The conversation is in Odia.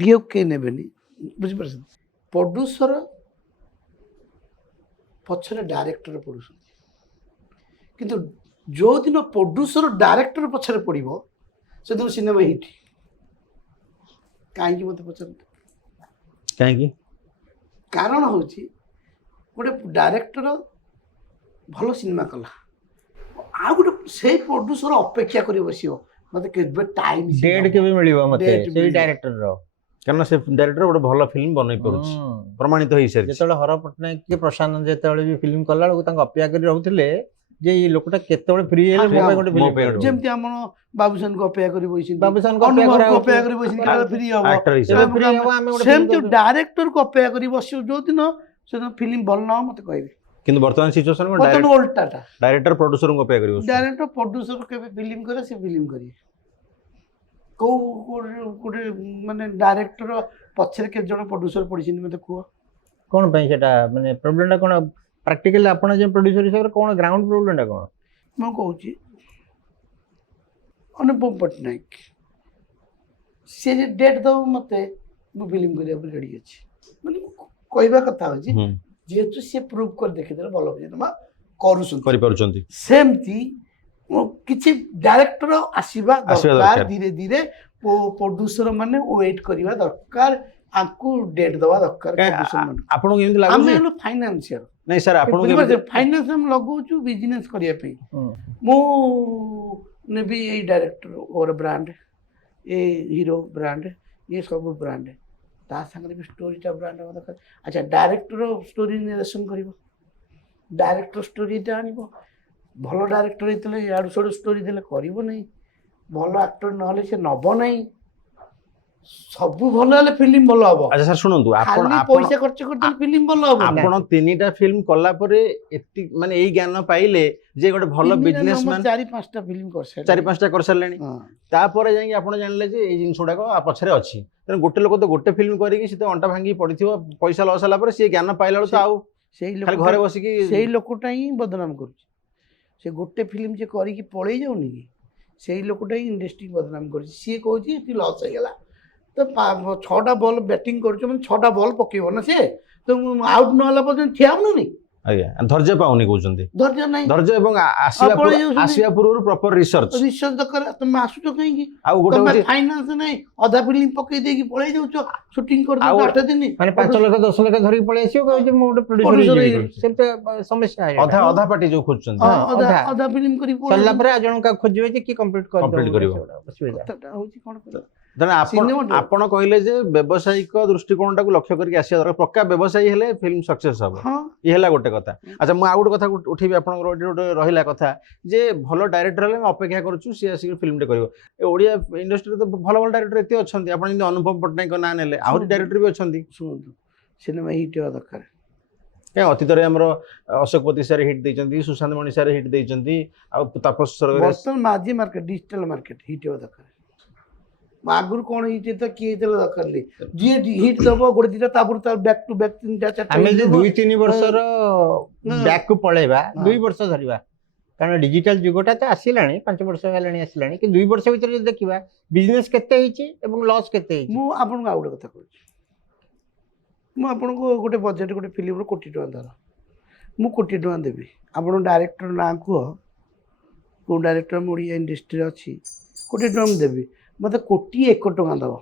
ଡିଓ କେହି ନେବେନି ବୁଝିପାରୁଛନ୍ତି ପ୍ରଡ୍ୟୁସର ପଛରେ ଡାଇରେକ୍ଟର ପଡ଼ୁଛନ୍ତି କିନ୍ତୁ ଯେଉଁଦିନ ପ୍ରଡ୍ୟୁସର ଡାଇରେକ୍ଟର ପଛରେ ପଡ଼ିବ ସେଦିନ ସିନେମା ହିଟ୍ କାହିଁକି ମୋତେ ପଚାରନ୍ତୁ କାହିଁକି କାରଣ ହେଉଛି ଗୋଟେ ଡାଇରେକ୍ଟର ଭଲ ସିନେମା କଲା ଆଉ ଗୋଟେ ସେଇ ପ୍ରଡ୍ୟୁସର ଅପେକ୍ଷା କରି ବସିବ ମୋତେ କେବେ ଟାଇମ୍ ଡେଟ୍ କେବେ ମିଳିବ ମତେ Date ସେଇ ମିଳିବ। ଡାଇରେକ୍ଟରର କାରଣ ସେ ଡାଇରେକ୍ଟର ଗୋଟେ ଭଲ ଫିଲ୍ମ ବନେଇ ପାରୁଛି ପ୍ରମାଣିତ ହେଇସାରିଛି। ଯେତେବେଳେ ହର ପଟ୍ଟନାୟକ କି ପ୍ରଶାନ୍ତ ଯେତେବେଳେ ବି ଫିଲ୍ମ କଲା ବେଳକୁ ତାଙ୍କୁ ଅପେକ୍ଷା କରି ରହୁଥିଲେ ଯେ ଏଇ ଲୋକଟା କେତେବେଳେ ଫ୍ରି ହେଲେ ମୋ ପାଇଁ ଗୋଟେ ମୋ ଫିଲ୍ମ ପାଇଁ କରିବ। ଯେମିତି ଆମର ବାବୁସାନଙ୍କୁ ଅପେକ୍ଷା କରି ବସିଛନ୍ତି ବାବୁସାନଙ୍କୁ ଅପେକ୍ଷା କରାହଉଛି। ଅପେକ୍ଷା କରି ବସିଛନ୍ତି କେବେ ଫ୍ରି ହବ ଆକ୍ଟର ଏବେ ହିସାବରେ free ହବ, ଆମେ ଗୋଟେ ସେମିତି film କରିଦବୁ। ଡାଇରେକ୍ଟରକୁ ଅପେକ୍ଷା କରି ବସିବ ଯୋଉଦିନ ସେଦିନ ଫିଲ୍ମ ଭଲ ନ ହବ ମୋତେ କହିବେ କିନ୍ତୁ ବର୍ତ୍ତମାନ ସିଚୁଏସନ ବର୍ତ୍ତମାନ ଓଲଟାଟା ଡାଇରେକ୍ଟର ପ୍ରଡ୍ୟୁସରଙ୍କୁ ଅପେକ୍ଷା କରିବ। ଡାଇରେକ୍ଟର ପ୍ରଡ୍ୟୁସର କେବେ ଫିଲ୍ମ କରିବେ ସେ ଫିଲ୍ମ କରିବେ କୋଉ ଗୋଟେ ମାନେ ଡାଇରେକ୍ଟର ପଛରେ କେତେ ଜଣ ପ୍ରଡ୍ୟୁସର ପଡ଼ିଛନ୍ତି ମୋତେ କୁହ କଣ ପାଇଁ ସେଟା ମାନେ ପ୍ରୋବ୍ଲେମଟା କଣ ପ୍ରାକ୍ଟିକାଲି ଆପଣ ଯେ ପ୍ରଡ୍ୟୁସର ହିସାବରେ କଣ ଗ୍ରାଉଣ୍ଡ ପ୍ରୋବ୍ଲେମଟା କଣ? ମୁଁ କହୁଛି ଅନୁପମ ପଟ୍ଟନାୟକ ସେ ଯେ ଡେଟ୍ ଦେବ ମୋତେ ମୁଁ ଫିଲ୍ମ କରିବାକୁ ରେଡ଼ି ଅଛି ମାନେ ମୁଁ କହିବା କଥା ହେଉଛି ଯେହେତୁ ସେ ପ୍ରୁଭ୍ କରି ଦେଖିଦେଲେ ଭଲ ସିନେମା କରୁଛନ୍ତି କରିପାରୁଛନ୍ତି ସେମିତି କିଛି ଡାଇରେକ୍ଟର ଆସିବା ଦରକାର ଦରକାର। ଧୀରେ ଧୀରେ ପ୍ରଡ୍ୟୁସର ମାନେ ୱେଟ୍ କରିବା ଦରକାର ଆଙ୍କୁ ଡେଟ୍ ଦେବା ଦରକାର ପ୍ରଡ୍ୟୁସର ମାନଙ୍କୁ ଆପଣଙ୍କୁ କେମିତି ଆମେ ଲାଗୁଛି? ହେଲୁ ଫାଇନାନ୍ସିଆର ନାଇଁ ସାର୍ ଆପଣଙ୍କୁ କେମିତି- ଫାଇନାନ୍ସ ଆମେ ଲଗାଉଛୁ ବିଜନେସ୍ କରିବା ପାଇଁ ମୁଁ ନେବି ଏଇ ଡାଇରେକ୍ଟର ଓର ବ୍ରାଣ୍ଡ ଏ ହିରୋ ବ୍ରାଣ୍ଡ ଇଏ ସବୁ ବ୍ରାଣ୍ଡ ତା ସାଙ୍ଗରେ ବି ଷ୍ଟୋରିଟା ବ୍ରାଣ୍ଡ ହେବା ଦରକାର ଆଚ୍ଛା ଡାଇରେକ୍ଟର ଷ୍ଟୋରି ନିର୍ଦ୍ଦେଶନ କରିବ ଡାଇରେକ୍ଟର ଷ୍ଟୋରିଟା ଆଣିବ ଭଲ ଡାଇରେକ୍ଟର ହେଇଥିଲେ ଇଆଡ଼ୁ ସିଆଡ଼ୁ ଷ୍ଟୋରି ଦେଲେ କରିବ ନାହିଁ ଭଲ ଆକ୍ଟର ନହେଲେ ସେ ନେବ ନାହିଁ ସବୁ ଭଲ ହେଲେ ଫିଲ୍ମ ଭଲ ହବ ଆଚ୍ଛା ସାର୍ ଶୁଣନ୍ତୁ ଆପଣ ଖାଲି ଆପଣ ପଇସା ଖର୍ଚ୍ଚ କରିଦେଲେ ଫିଲ୍ମ ଭଲ ହବ ଆପଣ ତିନିଟା ଫିଲ୍ମ କଲା ପରେ ଏତିକି ମାନେ ଏଇ ଜ୍ଞାନ ପାଇଲେ ଯେ ଗୋଟେ ଭଲ ବିଜନେସମ୍ୟାନ 4-5ଟା ଫିଲ୍ମ କରିସାରିଲେ 4-5ଟା କରିସାରିଲେଣି ତାପରେ ଯାଇକି ଆପଣ ଜାଣିଲେ ଯେ ଏଇ ଜିନିଷ ଗୁଡାକ ଆ ପଛରେ ଅଛି ତେଣୁ ଗୋଟେ ଲୋକ ତ ଗୋଟେ ଫିଲ୍ମ କରିକି ସେ ତ ଅଣ୍ଟା ଭାଙ୍ଗିକି ପଡିଥିବ ପଇସା ଲସ୍ ହେଲା ପରେ ସେ ଜ୍ଞାନ ପାଇଲା ବେଳକୁ ତ ଆଉ ସେଇ ଖାଲି ଲୋକ ଘରେ ବସିକି ସେଇ ଲୋକଟା ହିଁ ବଦନାମ କରୁଛି ସେ ଗୋଟେ ଫିଲ୍ମ ଯେ କରିକି ପଳେଇ ଯାଉନି କି ସେଇ ଲୋକଟା ହିଁ ଇଣ୍ଡଷ୍ଟ୍ରି ବଦନାମ କରୁଛି ସିଏ କହୁଛି ଏଠି ଲସ୍ ହେଇଗଲା ତ 6ଟା ବଲ୍ ବ୍ୟାଟିଂ କରୁଛ ମାନେ 6ଟା ବଲ୍ ପକେଇବ ନା ସିଏ ତ ଆଉଟ୍ ନହେଲା ପର୍ଯ୍ୟନ୍ତ ଠିଆ ହଉନି ଆଜ୍ଞା ଧୈର୍ଯ୍ୟ ପାଉନି କହୁଛନ୍ତି ଧୈର୍ଯ୍ୟ ନାହିଁ ଧୈର୍ଯ୍ୟ ଏବଂ ପଳେଇ ଯାଉଛନ୍ତି। ଆସିବା ପୂର୍ବରୁ ପ୍ରପର ରିସର୍ଚ୍ଚ ରିସର୍ଚ୍ଚ ଦରକାର ତମେ ଆସୁଛ କାହିଁକି ଆଉ ଗୋଟେ ତମେ ହଉଛି ଫାଇନାନ୍ସ ନାହିଁ ଅଧା ଫିଲ୍ମ ପକେଇ ଦେଇକି ପଳେଇ ଯାଉଛ ସୁଟିଂ କରିଦଉଛ ଆଉ 8 ଦିନ ମାନେ 5 ଲକ୍ଷ 10 ଲକ୍ଷ ଧରିକି ପଳେଇ ଆସିବ କହୁଛି ମୁଁ ଗୋଟେ Producer ପ୍ରଡ୍ୟୁସର ହେଇଯିବି। ହେଇଯିବି ସେମିତି ସମସ୍ୟା ଅଧା ଅଧା ପାଟି ଯୋଉ ଖୋଜୁଛନ୍ତି ଅଧା ଫିଲ୍ମ କରି ସରିଲା ପରେ ଆଉ ଜଣଙ୍କୁ ଖୋଜିବେ ଯେ କି କମ୍ପ୍ଲିଟ୍ Complete କରିବ। ଅସୁବିଧା କଥାଟା ହଉଛି କ'ଣ କହିଲ ତେଣୁ Cinema ଟା- ଆପଣ କହିଲେ ଯେ ବ୍ୟବସାୟିକ ଦୃଷ୍ଟିକୋଣଟାକୁ ଲକ୍ଷ୍ୟ କରିକି ଆସିବା ଦରକାର ପକ୍କା ବ୍ୟବସାୟୀ ହେଲେ ଫିଲ୍ମ ସକ୍ସେସ୍ ହବ ହଁ ଇଏ ହେଲା ଗୋଟେ କଥା ଆଚ୍ଛା ମୁଁ ଆଉ ଗୋଟେ କଥା ଉଠେଇବି ଆପଣଙ୍କର ଗୋଟେ ରହିଲା କଥା ଯେ ଭଲ ଡାଇରେକ୍ଟର ହେଲେ ଆମେ ଅପେକ୍ଷା କରୁଛୁ ସିଏ ଆସିକି ଫିଲ୍ମଟେ କରିବ ଏ ଓଡ଼ିଆ ଇଣ୍ଡଷ୍ଟ୍ରିରେ ତ ଭଲ ଭଲ ଡାଇରେକ୍ଟର ଏତେ ଅଛନ୍ତି ଆପଣ ଯେମିତି ଅନୁପମ ପଟ୍ଟନାୟକଙ୍କ ନାଁ ନେଲେ ଆହୁରି ଡାଇରେକ୍ଟର ବି ଅଛନ୍ତି ଶୁଣନ୍ତୁ ସିନେମା ହିଟ୍ ହେବା ଦରକାର କାଇଁ ଅତୀତରେ ଆମର ଅଶୋକ ପତି ସାର୍ ହିଟ୍ ଦେଇଛନ୍ତି ସୁଶାନ୍ତ ମଣି ସାର୍ ହିଟ୍ ଦେଇଛନ୍ତି ଆଉ ତାପସ ସ୍ୱର୍ଗରେ ବର୍ତ୍ତମାନ ଆଜି ମାର୍କେଟ ଡିଜିଟାଲ ମାର୍କେଟ ହିଟ୍ ହେବା ଦରକାର ଆଗରୁ କ'ଣ ହିଟ୍ ହେଇଥିଲା କିଏ ହେଇଥିଲା ଦରକାର ନାହିଁ ଯିଏ ହିଟ୍ ଦେବ ଗୋଟେ ଦିଟା ତାପରେ ତାର ବ୍ୟାକ୍ ଟୁ ବ୍ୟାକ୍ 3ଟା 4ଟା ଆମେ ଯଦି 2-3 ବର୍ଷର ହଁ। ବ୍ୟାକ୍ କୁ ପଳେଇବା ହଁ। 2 ବର୍ଷ ଧରିବା କାରଣ ଡିଜିଟାଲ ଯୁଗଟା ତ ଆସିଲାଣି 5 ବର୍ଷ ହେଲାଣି ଆସିଲାଣି କି 2 ବର୍ଷ ଭିତରେ ଯଦି ଦେଖିବା ବିଜନେସ୍ କେତେ ହେଇଛି ଏବଂ ଲସ୍ କେତେ ହେଇଛି ମୁଁ ଆପଣଙ୍କୁ ଆଉ ଗୋଟେ କଥା କହୁଛି ମୁଁ ଆପଣଙ୍କୁ ଗୋଟେ ବଜେଟ୍ ଗୋଟେ ଫିଲ୍ମର କୋଟି ଟଙ୍କା ଧର ମୁଁ କୋଟି ଟଙ୍କା ଦେବି ଆପଣ ଡାଇରେକ୍ଟର ନାଁ କୁହ କେଉଁ ଡାଇରେକ୍ଟର ମୁଁ ଓଡ଼ିଆ ଇଣ୍ଡଷ୍ଟ୍ରିରେ ଅଛି କୋଟି ଟଙ୍କା ମୁଁ ଦେବି ମୋତେ 1,01,00,000 ଟଙ୍କା ଦେବ